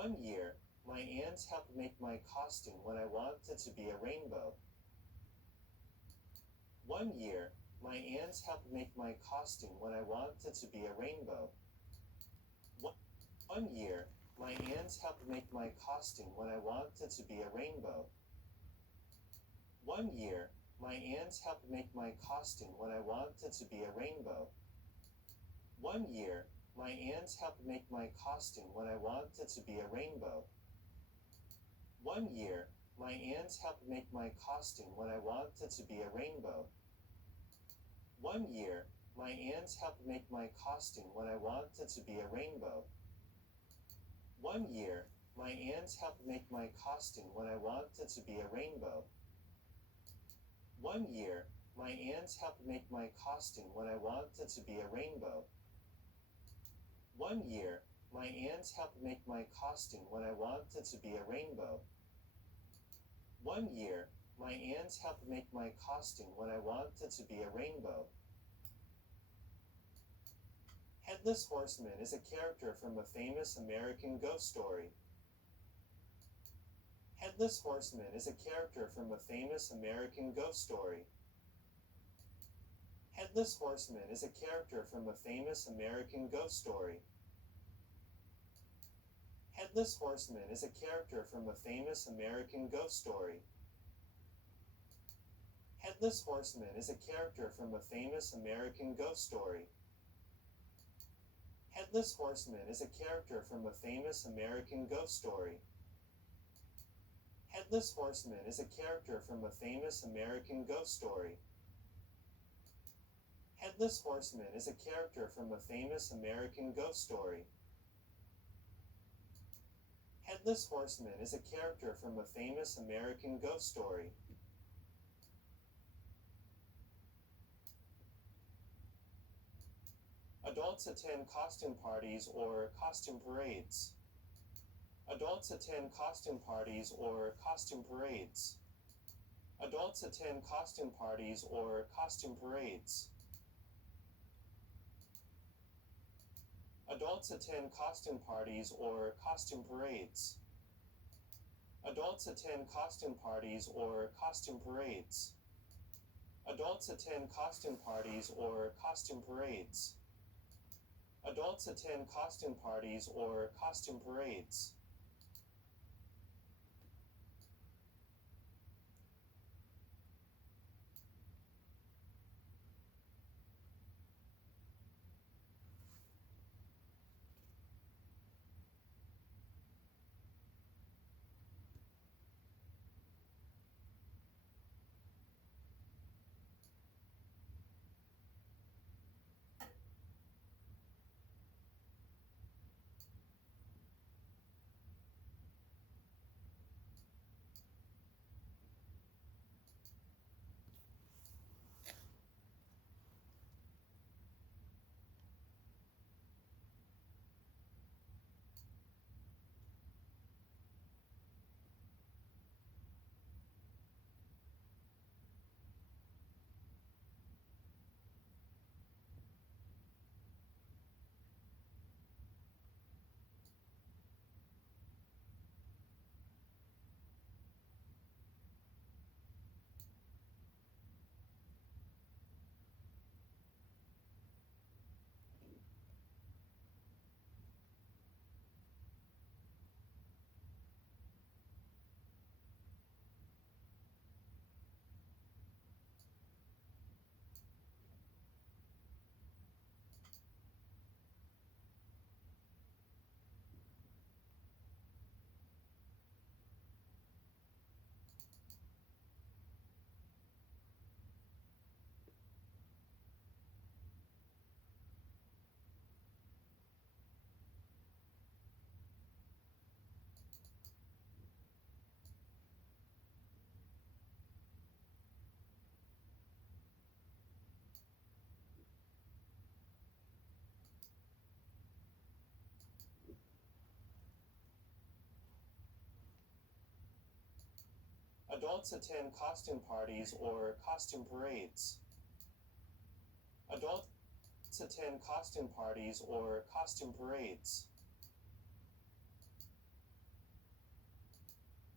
One year, my aunt helped make my costume when I wanted to be a rainbow. One year, my aunt helped make my costume when I wanted to be a rainbow. One year, my aunt helped make my costume when I wanted to be a rainbow. One year, my aunt helped make my costume when I wanted to be a rainbow. One year, my aunt helped make my costume when I wanted to be a rainbow. One year, my aunt helped make my costume when I wanted to be a rainbow. One year, my aunt helped make my costume when I wanted to be a rainbow. One year, my aunt helped make my costume when I wanted to be a rainbow. One year, my aunt helped make my costume when I wanted to be a rainbow. One year, my aunt helped make my costume when I wanted to be a rainbow. One year, my aunt helped make my costume when I wanted to be a rainbow. Headless Horseman is a character from a famous American ghost story. Headless Horseman is a character from a famous American ghost story. Headless Horseman is a character from a famous American ghost story. Headless Horseman is a character from a famous American ghost story. Headless Horseman is a character from a famous American ghost story. Headless Horseman is a character from a famous American ghost story. Headless Horseman is a character from a famous American ghost story. Headless Horseman is a character from a famous American ghost story. Headless Horseman is a character from a famous American ghost story. Adults attend costume parties or costume parades. Adults attend costume parties or costume parades. Adults attend costume parties or costume parades. Adults attend costume parties or costume parades. Adults attend costume parties or costume parades. Adults attend costume parties or costume parades. Adults attend costume parties or costume parades. Adults attend costume parties or costume parades. Adults attend costume parties or costume parades.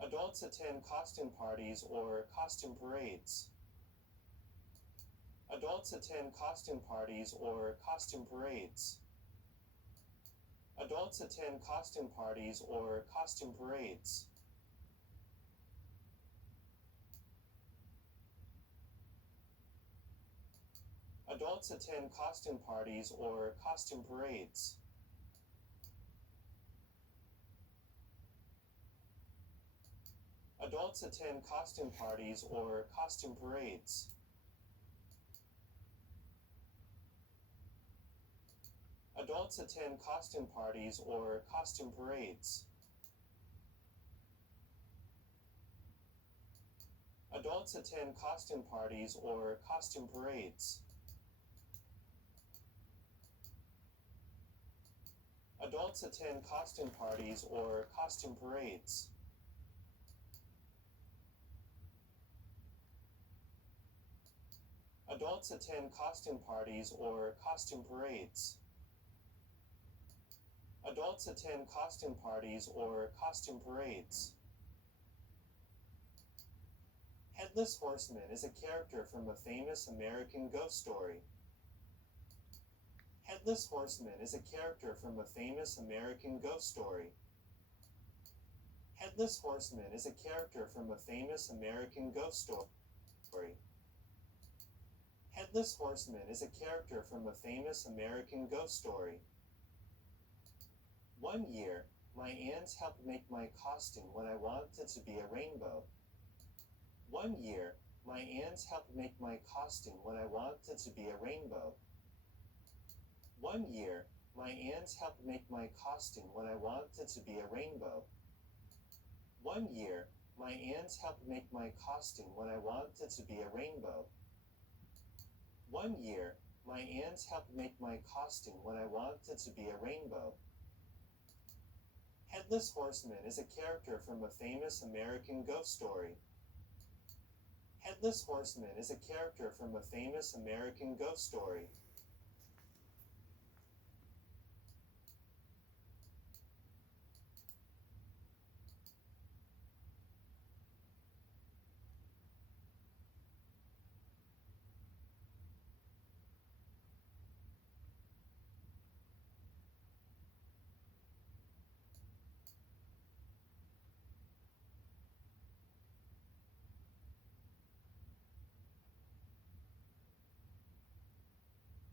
Adults attend costume parties or costume parades. Adults attend costume parties or costume parades. Adults attend costume parties or costume parades. Adults attend costume parties or costume parades. Adults attend costume parties or costume parades. Adults attend costume parties or costume parades. Adults attend costume parties or costume parades. Adults attend costume parties or costume parades. Adults attend costume parties or costume parades. Adults attend costume parties or costume parades. Headless Horseman is a character from a famous American ghost story. Headless Horseman is a character from a famous American ghost story. Headless Horseman is a character from a famous American ghost story. Headless Horseman is a character from a famous American ghost story. One year, my aunt helped make my costume when I wanted to be a rainbow. One year, my aunt helped make my costume when I wanted to be a rainbow. One year, my aunt helped make my costume when I wanted to be a rainbow. One year, my aunt helped make my costume when I wanted to be a rainbow. One year, my aunt helped make my costume when I wanted to be a rainbow. Headless Horseman is a character from a famous American ghost story. Headless Horseman is a character from a famous American ghost story.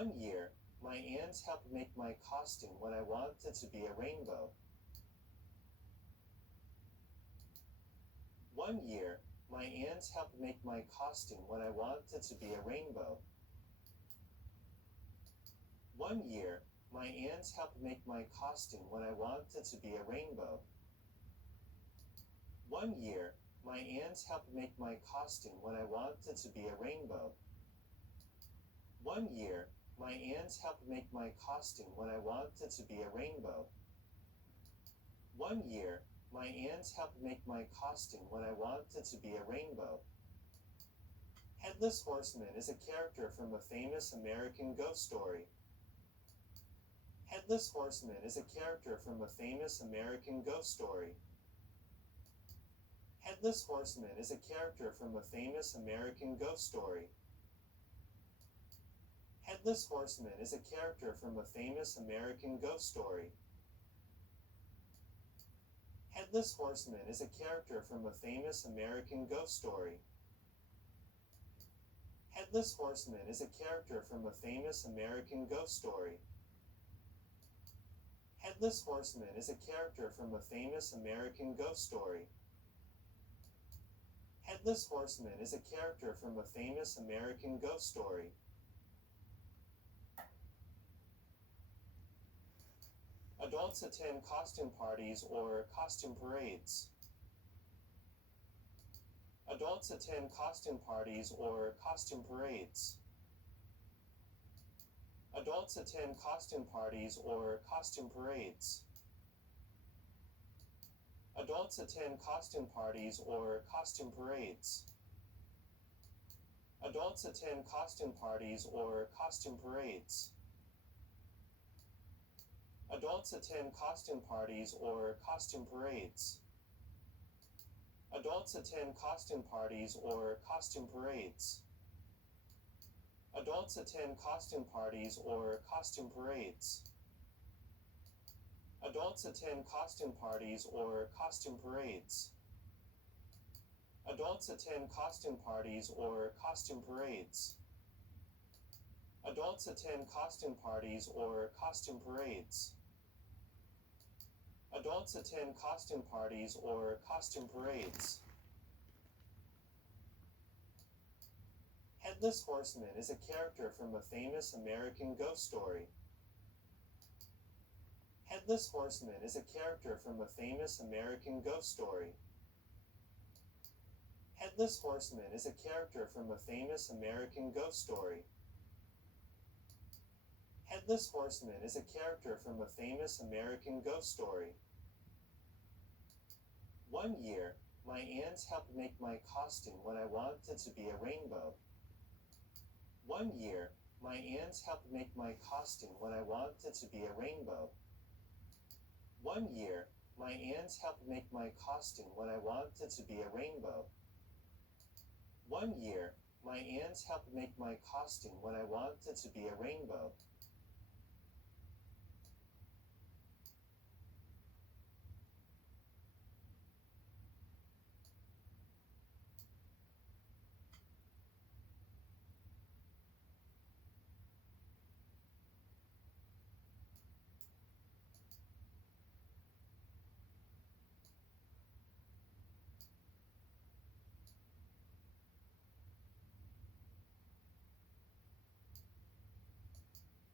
One year, my aunt helped make my costume when I wanted to be a rainbow. One year, my aunt helped make my costume when I wanted to be a rainbow. One year, my aunt helped make my costume when I wanted to be a rainbow. One year, my aunt helped make my costume when I wanted to be a rainbow. One year, my aunt helped make my costume when I wanted to be a rainbow. One year, my aunt helped make my costume when I wanted to be a rainbow. Headless Horseman is a character from a famous American ghost story. Headless Horseman is a character from a famous American ghost story. Headless Horseman is a character from a famous American ghost story. Headless Horseman is a character from a famous American ghost story. Headless Horseman is a character from a famous American ghost story. Headless Horseman is a character from a famous American ghost story. Headless Horseman is a character from a famous American ghost story. Headless Horseman is a character from a famous American ghost story. Adults attend costume parties or costume parades. Adults attend costume parties or costume parades. Adults attend costume parties or costume parades. Adults attend costume parties or costume parades. Adults attend costume parties or costume parades. Adults attend costume parties or costume parades. Adults attend costume parties or costume parades. Adults attend costume parties or costume parades. Adults attend costume parties or costume parades. Adults attend costume parties or costume parades. Adults attend costume parties or costume parades. Adults attend costume parties or costume parades. Headless Horseman is a character from a famous American ghost story. Headless Horseman is a character from a famous American ghost story. Headless Horseman is a character from a famous American ghost story. Headless Horseman is a character from a famous American ghost story. One year, my aunt helped make my costume when I wanted to be a rainbow. One year, my aunt helped make my costume when I wanted to be a rainbow. One year, my aunt helped make my costume when I wanted to be a rainbow. One year, my aunt helped make my costume when I wanted to be a rainbow.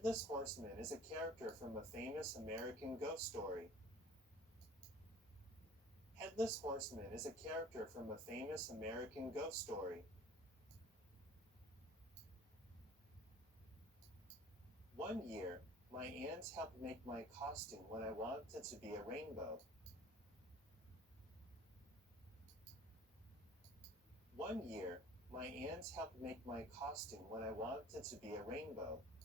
Headless Horseman is a character from a famous American ghost story. Headless Horseman is a character from a famous American ghost story. One year, my aunt helped make my costume when I wanted to be a rainbow. One year, my aunt helped make my costume when I wanted to be a rainbow.